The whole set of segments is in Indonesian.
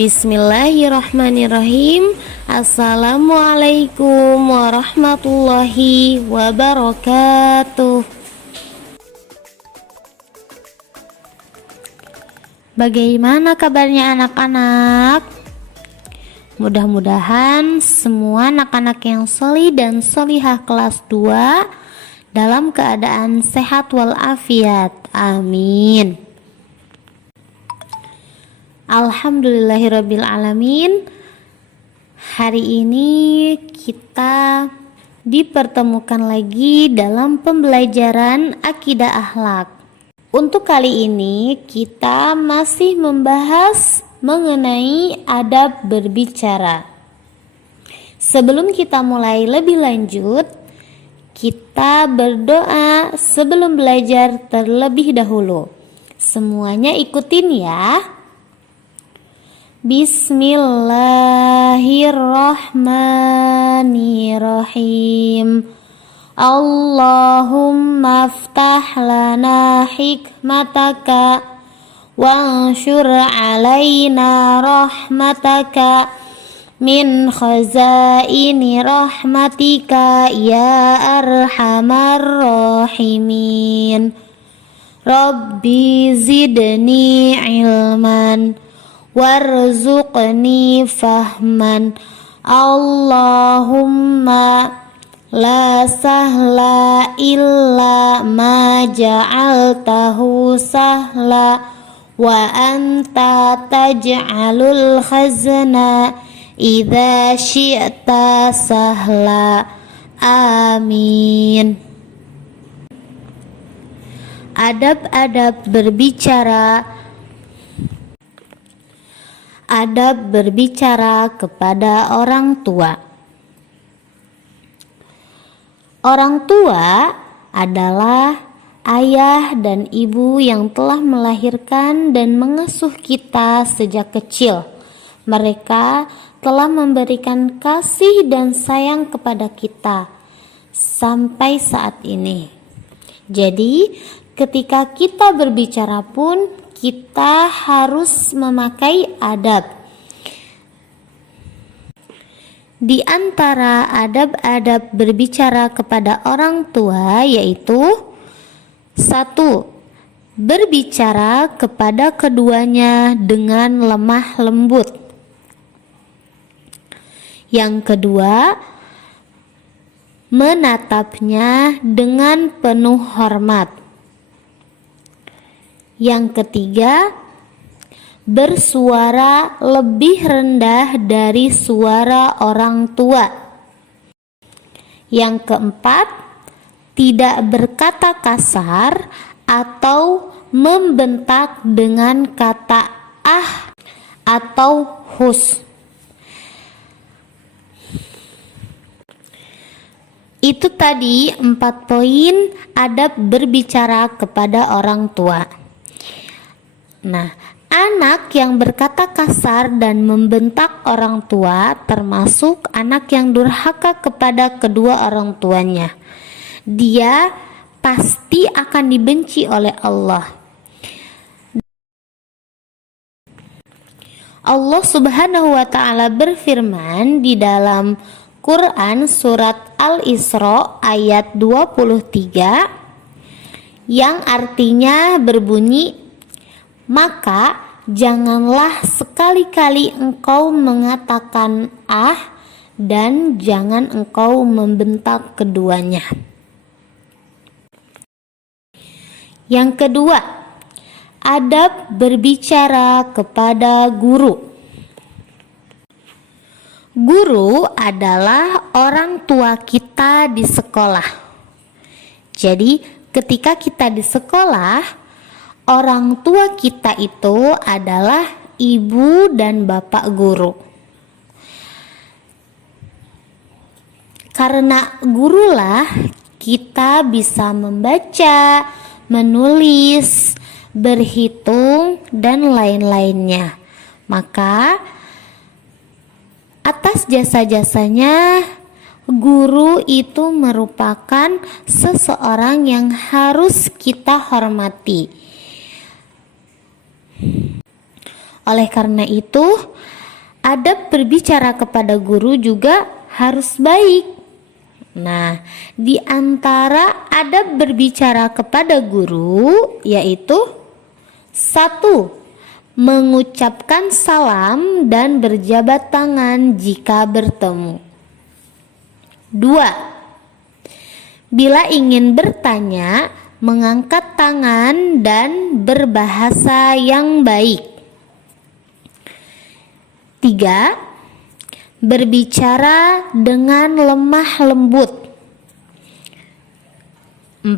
Bismillahirrahmanirrahim. Assalamualaikum warahmatullahi wabarakatuh. Bagaimana kabarnya anak-anak? Mudah-mudahan semua anak-anak yang sholih dan sholihah kelas 2 dalam keadaan sehat walafiat. Amin. Alhamdulillahirrabbilalamin. Hari ini kita dipertemukan lagi dalam pembelajaran akidah akhlak. Untuk kali ini kita masih membahas mengenai adab berbicara. Sebelum kita mulai lebih lanjut, kita berdoa sebelum belajar terlebih dahulu. Semuanya ikutin ya. Bismillahirrahmanirrahim. Allahumma aftah lana hikmataka wanshur alaina rahmataka min khazaini rahmatika ya arhamar rahimin. Rabbi zidni ilman warzuqni fahman. Allahumma la sahla illa ma ja'altahu sahla wa anta taj'alul khazna idza syi'ta sahla. Amin. Adab-adab berbicara. Adab berbicara kepada orang tua. Orang tua adalah ayah dan ibu yang telah melahirkan dan mengasuh kita sejak kecil. Mereka telah memberikan kasih dan sayang kepada kita sampai saat ini. Jadi, ketika kita berbicara pun kita harus memakai adab. Di antara adab-adab berbicara kepada orang tua yaitu 1. Berbicara kepada keduanya dengan lemah lembut. Yang kedua, menatapnya dengan penuh hormat. Yang ketiga, bersuara lebih rendah dari suara orang tua. Yang keempat, tidak berkata kasar atau membentak dengan kata ah atau hus. Itu tadi 4 poin adab berbicara kepada orang tua. Nah, anak yang berkata kasar dan membentak orang tua termasuk anak yang durhaka kepada kedua orang tuanya. Dia pasti akan dibenci oleh Allah. Allah Subhanahu wa ta'ala berfirman di dalam Quran surat Al-Isra ayat 23 yang artinya berbunyi, maka janganlah sekali-kali engkau mengatakan ah dan jangan engkau membentak keduanya. Yang kedua, adab berbicara kepada guru. Guru adalah orang tua kita di sekolah. Jadi, ketika kita di sekolah, orang tua kita itu adalah ibu dan bapak guru. Karena gurulah kita bisa membaca, menulis, berhitung, dan lain-lainnya. Maka atas jasa-jasanya, guru itu merupakan seseorang yang harus kita hormati. Oleh karena itu, adab berbicara kepada guru juga harus baik. Nah, di antara adab berbicara kepada guru yaitu 1. Mengucapkan salam dan berjabat tangan jika bertemu. 2. Bila ingin bertanya, mengangkat tangan dan berbahasa yang baik. 3. Berbicara dengan lemah lembut. 4.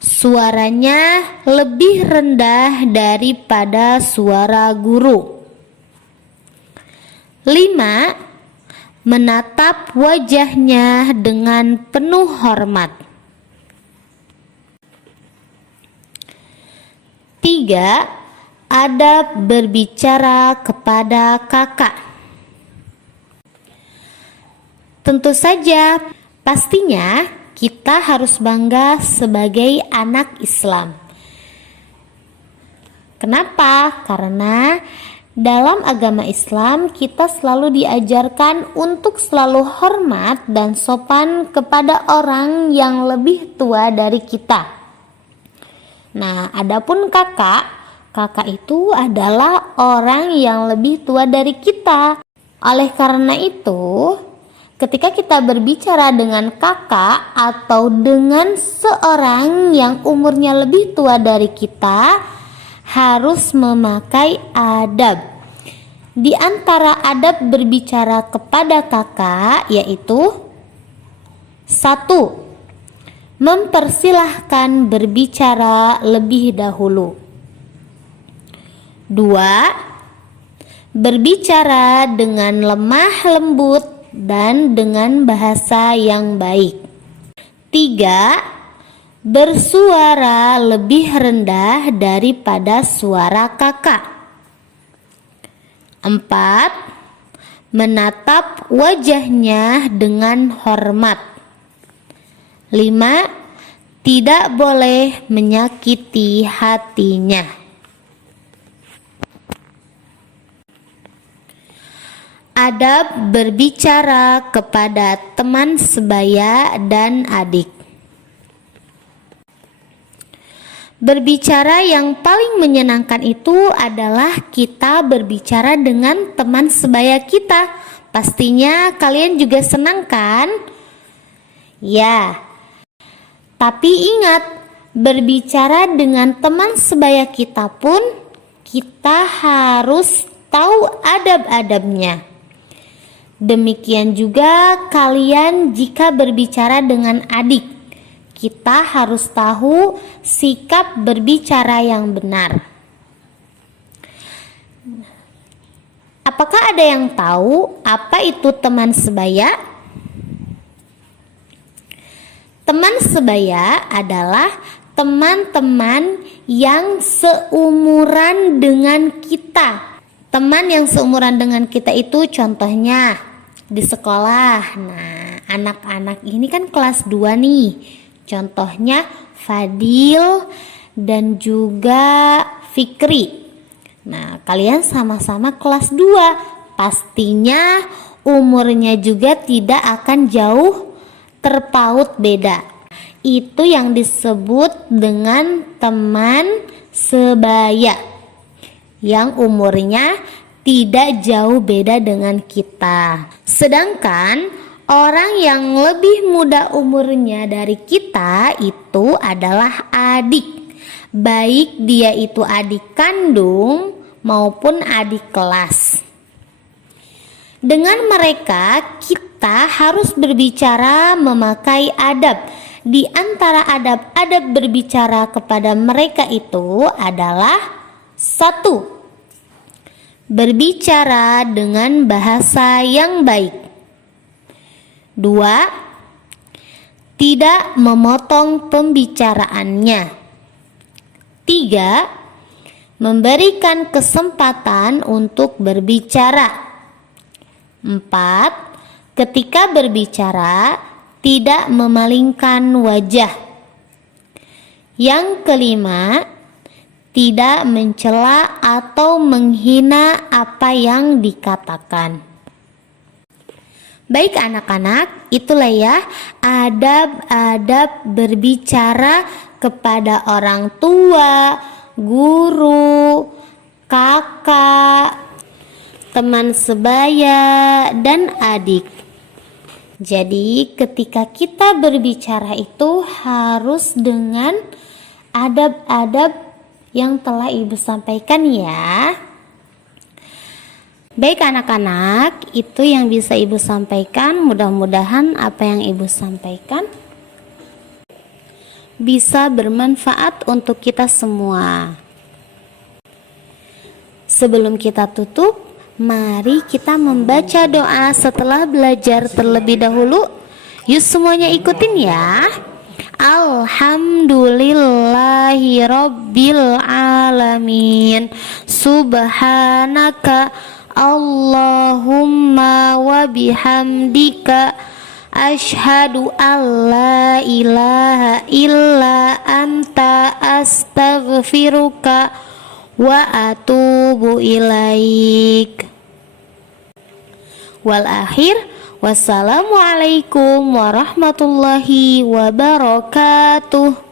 Suaranya lebih rendah daripada suara guru. 5. Menatap wajahnya dengan penuh hormat. 3. Adab berbicara kepada kakak. Tentu saja, pastinya kita harus bangga sebagai anak Islam. Kenapa? Karena dalam agama Islam kita selalu diajarkan untuk selalu hormat dan sopan kepada orang yang lebih tua dari kita. Nah, adapun kakak itu adalah orang yang lebih tua dari kita. Oleh karena itu, ketika kita berbicara dengan kakak atau dengan seorang yang umurnya lebih tua dari kita, harus memakai adab. Di antara adab berbicara kepada kakak yaitu 1. Mempersilahkan berbicara lebih dahulu. 2. Berbicara dengan lemah lembut dan dengan bahasa yang baik. 3. Bersuara lebih rendah daripada suara kakak. 4. Menatap wajahnya dengan hormat. 5. Tidak boleh menyakiti hatinya. Adab berbicara kepada teman sebaya dan adik. Berbicara yang paling menyenangkan itu adalah kita berbicara dengan teman sebaya kita. Pastinya kalian juga senang kan? Ya. Tapi ingat, berbicara dengan teman sebaya kita pun kita harus tahu adab-adabnya. Demikian juga kalian jika berbicara dengan adik. Kita harus tahu sikap berbicara yang benar. Apakah ada yang tahu apa itu teman sebaya? Teman sebaya adalah teman-teman yang seumuran dengan kita. Teman yang seumuran dengan kita itu contohnya di sekolah. Nah, anak-anak ini kan kelas 2 nih. Contohnya Fadil dan juga Fikri. Nah, kalian sama-sama kelas 2. Pastinya umurnya juga tidak akan jauh terpaut beda. Itu yang disebut dengan teman sebaya, yang umurnya tidak jauh beda dengan kita. Sedangkan orang yang lebih muda umurnya dari kita itu adalah adik. Baik dia itu adik kandung maupun adik kelas. Dengan mereka kita harus berbicara memakai adab. Di antara adab-adab berbicara kepada mereka itu adalah 1. Berbicara dengan bahasa yang baik. 2. Tidak memotong pembicaraannya. 3. Memberikan kesempatan untuk berbicara. 4. Ketika berbicara, tidak memalingkan wajah. Yang kelima, tidak mencela atau menghina apa yang dikatakan. Baik anak-anak, itulah ya adab-adab berbicara kepada orang tua, guru, kakak, teman sebaya, dan adik. Jadi ketika kita berbicara itu harus dengan adab-adab yang telah Ibu sampaikan ya. Baik anak-anak, itu yang bisa Ibu sampaikan. Mudah-mudahan apa yang Ibu sampaikan bisa bermanfaat untuk kita semua. Sebelum kita tutup, mari kita membaca doa setelah belajar terlebih dahulu. Yuk semuanya ikutin ya. Alhamdulillahi Rabbil Alamin. Subhanaka Allahumma wa bihamdika Ashhadu an la ilaha illa anta astaghfiruka wa atubu ilaik. Wal akhir, wassalamualaikum warahmatullahi wabarakatuh.